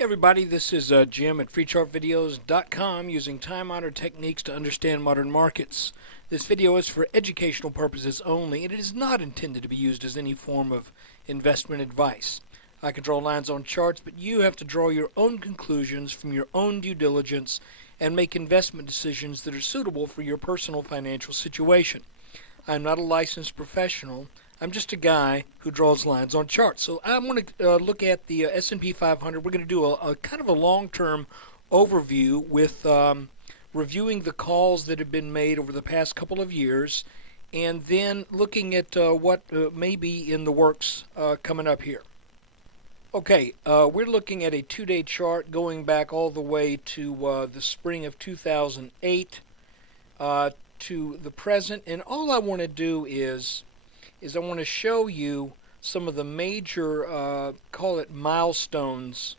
Hey everybody, this is Jim at FreeChartVideos.com using time-honored techniques to understand modern markets. This video is for educational purposes only, and it is not intended to be used as any form of investment advice. I can draw lines on charts, but you have to draw your own conclusions from your own due diligence and make investment decisions that are suitable for your personal financial situation. I'm not a licensed professional. I'm just a guy who draws lines on charts. So I'm going to look at the S&P 500. We're going to do a kind of a long-term overview with reviewing the calls that have been made over the past couple of years, and then looking at what may be in the works coming up here. Okay, we're looking at a two-day chart going back all the way to the spring of 2008 to the present, and all I want to do is I want to show you some of the major, call it milestones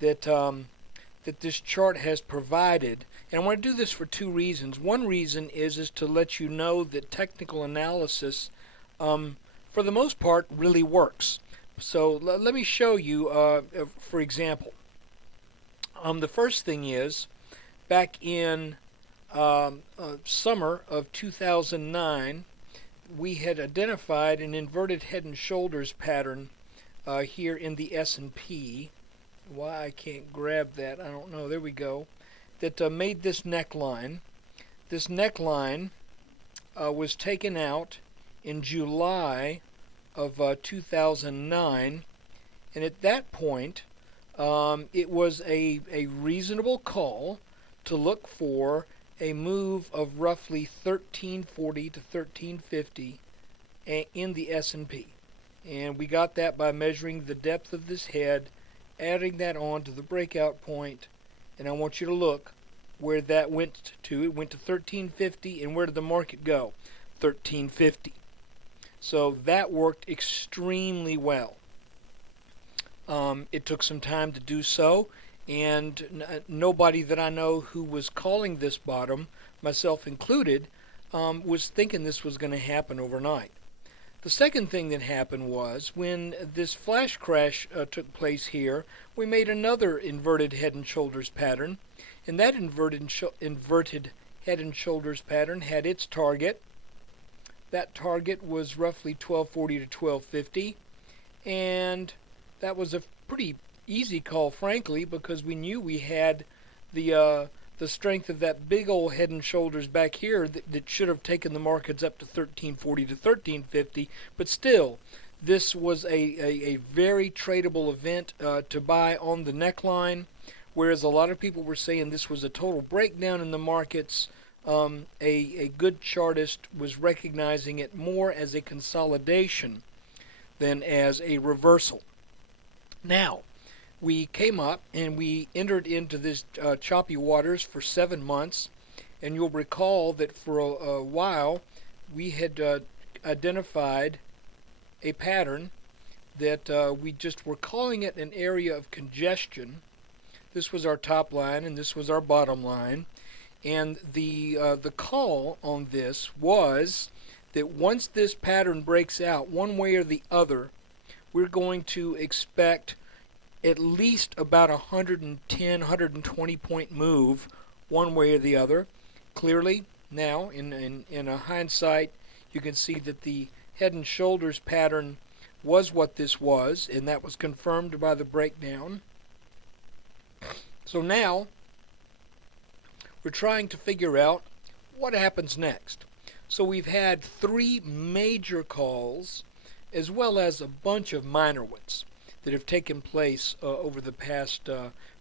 that that this chart has provided. And I want to do this for two reasons. One reason is to let you know that technical analysis, for the most part, really works. So let me show you, for example. The first thing is, back in summer of 2009, we had identified an inverted head and shoulders pattern here in the S&P. Why I can't grab that, I don't know. There we go. That made this neckline. This neckline was taken out in July of 2009, and at that point it was a reasonable call to look for a move of roughly 1340 to 1350 in the S&P. And we got that by measuring the depth of this head, adding that on to the breakout point, and I want you to look where that went to. It went to 1350, and where did the market go? 1350. So that worked extremely well. It took some time to do so, and nobody that I know who was calling this bottom, myself included, was thinking this was going to happen overnight. The second thing that happened was when this flash crash took place here, we made another inverted head and shoulders pattern, and that inverted head and shoulders pattern had its target. That target was roughly 1240 to 1250, and that was a pretty easy call, frankly, because we knew we had the strength of that big old head and shoulders back here that should have taken the markets up to 1340 to 1350. But still, this was a very tradable event to buy on the neckline, whereas a lot of people were saying this was a total breakdown in the markets. A good chartist was recognizing it more as a consolidation than as a reversal. Now, we came up and we entered into this choppy waters for 7 months, and you'll recall that for a while we had identified a pattern that we just were calling it an area of congestion. This was our top line and this was our bottom line, and the call on this was that once this pattern breaks out one way or the other, we're going to expect at least about 110, 120 point move one way or the other. Clearly, now, in a hindsight, you can see that the head and shoulders pattern was what this was, and that was confirmed by the breakdown. So now, we're trying to figure out what happens next. So we've had 3 major calls, as well as a bunch of minor ones that have taken place over the past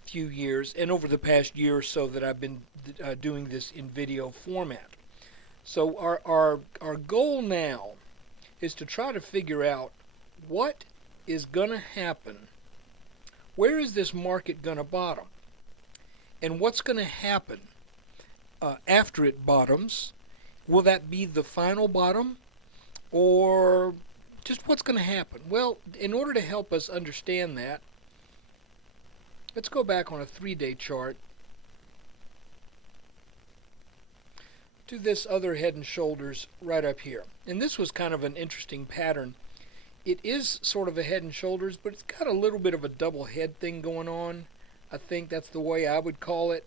few years, and over the past year or so that I've been doing this in video format. So our goal now is to try to figure out what is going to happen. Where is this market going to bottom? And what's going to happen after it bottoms? Will that be the final bottom, or just what's going to happen? Well, in order to help us understand that, let's go back on a 3-day chart to this other head and shoulders right up here. And this was kind of an interesting pattern. It is sort of a head and shoulders, but it's got a little bit of a double head thing going on. I think that's the way I would call it.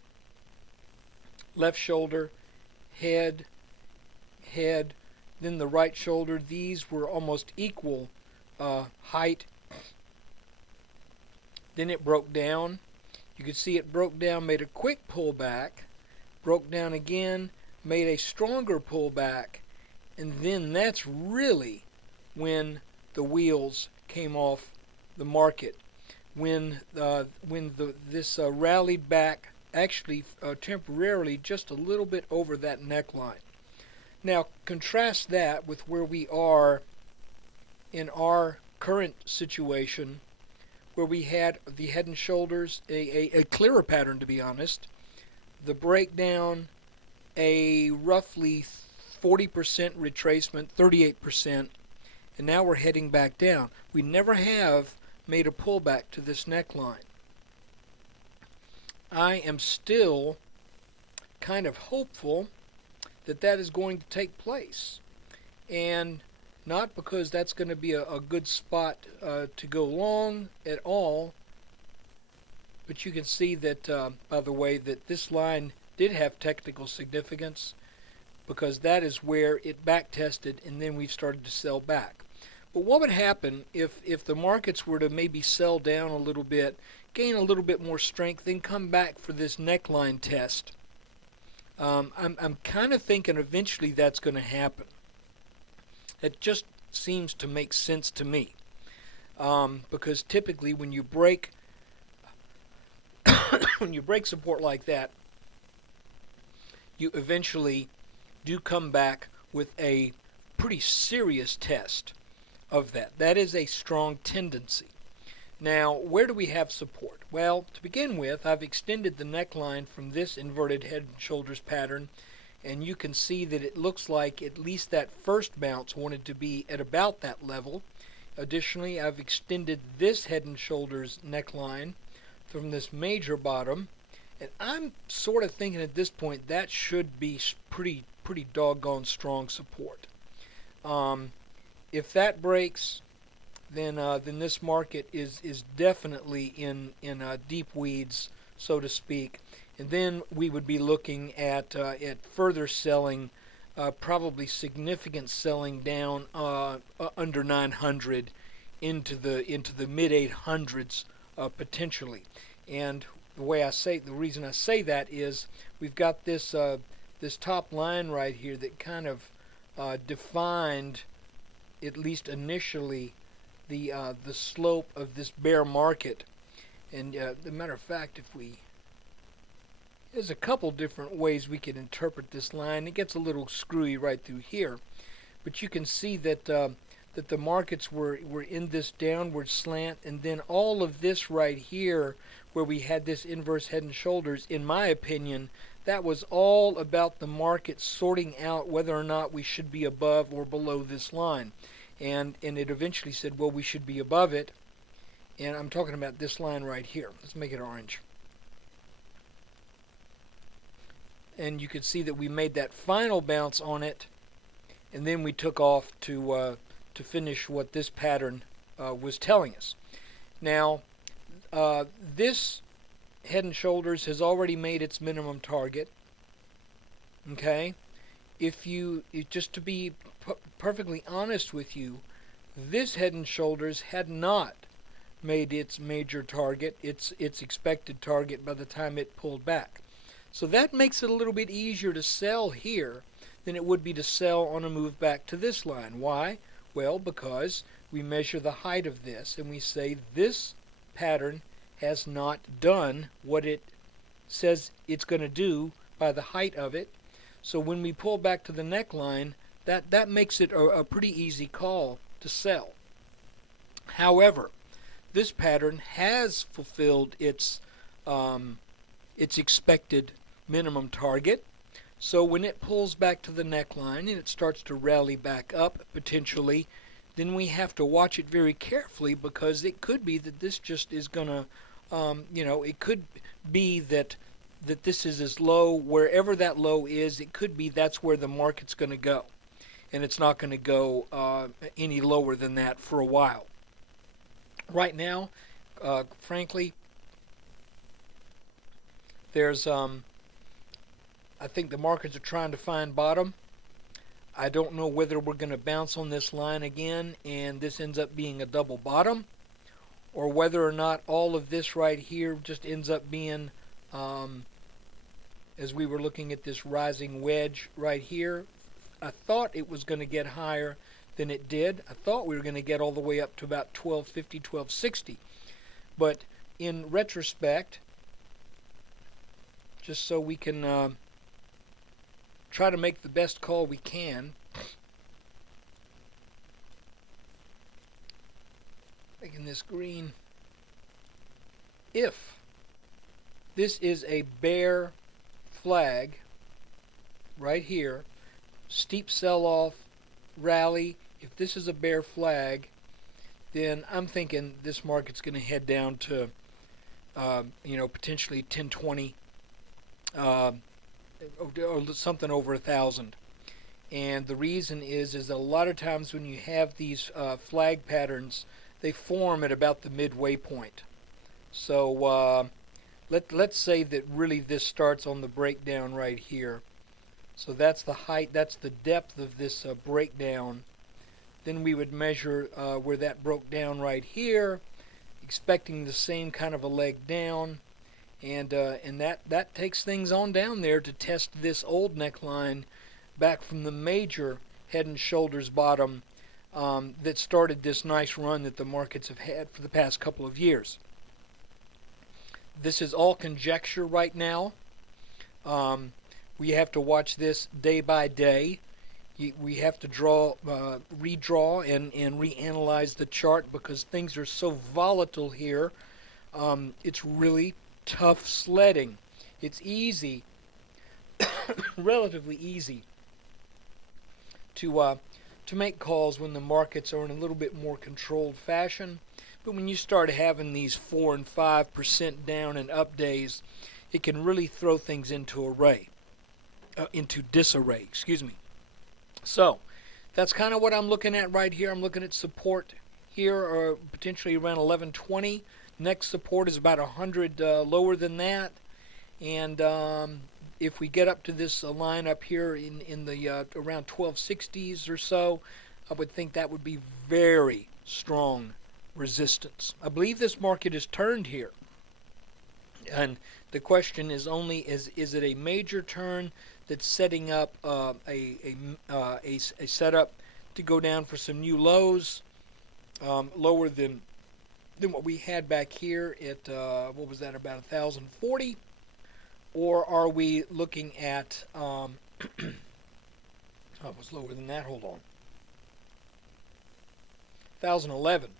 Left shoulder, head, head, then the right shoulder. These were almost equal height. Then it broke down. You could see it broke down, made a quick pullback, broke down again, made a stronger pullback, and then that's really when the wheels came off the market. When this rallied back, actually temporarily just a little bit over that neckline. Now contrast that with where we are in our current situation, where we had the Head and Shoulders, a clearer pattern, to be honest, the breakdown, a roughly 40% retracement, 38%, and now we're heading back down. We never have made a pullback to this neckline. I am still kind of hopeful that that is going to take place, and not because that's going to be a good spot to go long at all, but you can see that, by the way, that this line did have technical significance, because that is where it back tested and then we've started to sell back. But what would happen if the markets were to maybe sell down a little bit, gain a little bit more strength, then come back for this neckline test? I'm kind of thinking eventually that's going to happen. It just seems to make sense to me, because typically when you break when you break support like that, you eventually do come back with a pretty serious test of that. That is a strong tendency. Now, where do we have support? Well, to begin with, I've extended the neckline from this inverted head and shoulders pattern, and you can see that it looks like at least that first bounce wanted to be at about that level. Additionally, I've extended this head and shoulders neckline from this major bottom, and I'm sort of thinking at this point that should be pretty doggone strong support. If that breaks, then this market is definitely in deep weeds, so to speak. And then we would be looking at further selling, probably significant selling down under 900 into the mid 800s potentially. And the reason I say that is we've got this this top line right here that kind of defined, at least initially, the slope of this bear market. And as a matter of fact, there's a couple different ways we can interpret this line. It gets a little screwy right through here, but you can see that that the markets were in this downward slant, and then all of this right here, where we had this inverse head and shoulders, in my opinion, that was all about the market sorting out whether or not we should be above or below this line. And it eventually said, well, we should be above it. And I'm talking about this line right here. Let's make it orange. And you can see that we made that final bounce on it, and then we took off to finish what this pattern was telling us. Now, this head and shoulders has already made its minimum target. Okay, just to be perfectly honest with you, this head and shoulders had not made its major target, its expected target, by the time it pulled back. So that makes it a little bit easier to sell here than it would be to sell on a move back to this line. Why? Well, because we measure the height of this and we say this pattern has not done what it says it's going to do by the height of it. So when we pull back to the neckline, that makes it a pretty easy call to sell. However, this pattern has fulfilled its expected minimum target. So when it pulls back to the neckline and it starts to rally back up potentially, then we have to watch it very carefully, because it could be that this just is going to, it could be that this is as low, wherever that low is, it could be that's where the market's going to go. And it's not going to go any lower than that for a while. Right now, frankly, There's I think the markets are trying to find bottom. I don't know whether we're going to bounce on this line again and this ends up being a double bottom, or whether or not all of this right here just ends up being, as we were looking at this rising wedge right here, I thought it was going to get higher than it did. I thought we were going to get all the way up to about 1250, 1260. But in retrospect, just so we can try to make the best call we can, making this green, if this is a bear flag right here, steep sell-off, rally, if this is a bear flag, then I'm thinking this market's going to head down to, potentially 1020, or something over 1,000. And the reason is that a lot of times when you have these flag patterns, they form at about the midway point. So let's say that really this starts on the breakdown right here. So that's the height, that's the depth of this breakdown. Then we would measure where that broke down right here, expecting the same kind of a leg down, and that takes things on down there to test this old neckline back from the major head and shoulders bottom that started this nice run that the markets have had for the past couple of years. This is all conjecture right now. We have to watch this day by day. We have to redraw and reanalyze the chart because things are so volatile here. It's really tough sledding. It's easy, relatively easy, to make calls when the markets are in a little bit more controlled fashion. But when you start having these 4 and 5% down and up days, it can really throw things into disarray. Excuse me. So that's kind of what I'm looking at right here. I'm looking at support here, or potentially around 1120. Next support is about 100 lower than that. And if we get up to this line up here in the around 1260s or so, I would think that would be very strong resistance. I believe this market is turned here. And the question is only, is it a major turn that's setting up a setup to go down for some new lows, lower than what we had back here at, what was that, about 1,040? Or are we looking at, oh, it was lower than that, hold on, 1,011.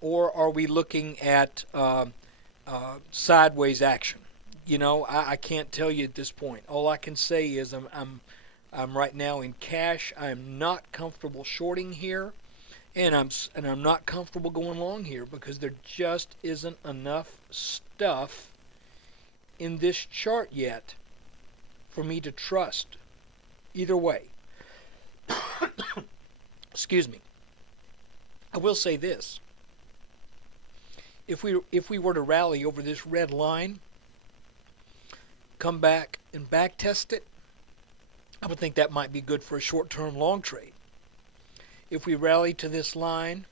Or are we looking at sideways action? You know, I can't tell you at this point. All I can say is I'm right now in cash. I'm not comfortable shorting here, and I'm not comfortable going long here because there just isn't enough stuff in this chart yet for me to trust either way. Excuse me. I will say this. If we were to rally over this red line, come back and back test it, I would think that might be good for a short-term long trade. If we rally to this line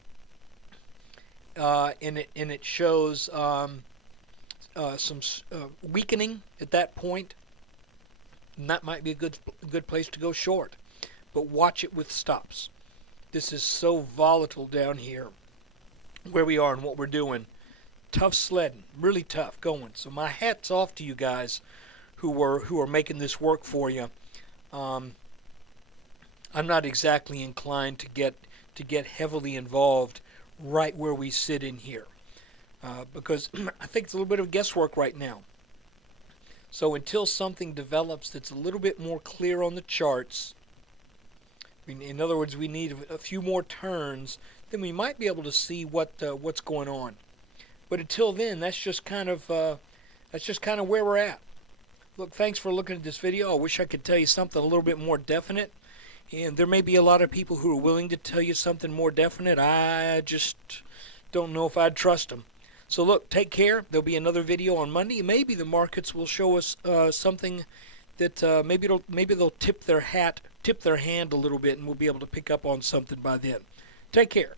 and it shows some weakening at that point, that might be a good place to go short. But watch it with stops. This is so volatile down here where we are and what we're doing. Tough sledding, really tough going. So my hat's off to you guys who are making this work for you. I'm not exactly inclined to get heavily involved right where we sit in here because I think it's a little bit of guesswork right now. So until something develops that's a little bit more clear on the charts, in other words, we need a few more turns, then we might be able to see what's going on. But until then, that's just kind of where we're at. Look, thanks for looking at this video. I wish I could tell you something a little bit more definite. And there may be a lot of people who are willing to tell you something more definite. I just don't know if I'd trust them. So look, take care. There'll be another video on Monday. Maybe the markets will show us something that maybe they'll tip their hand a little bit, and we'll be able to pick up on something by then. Take care.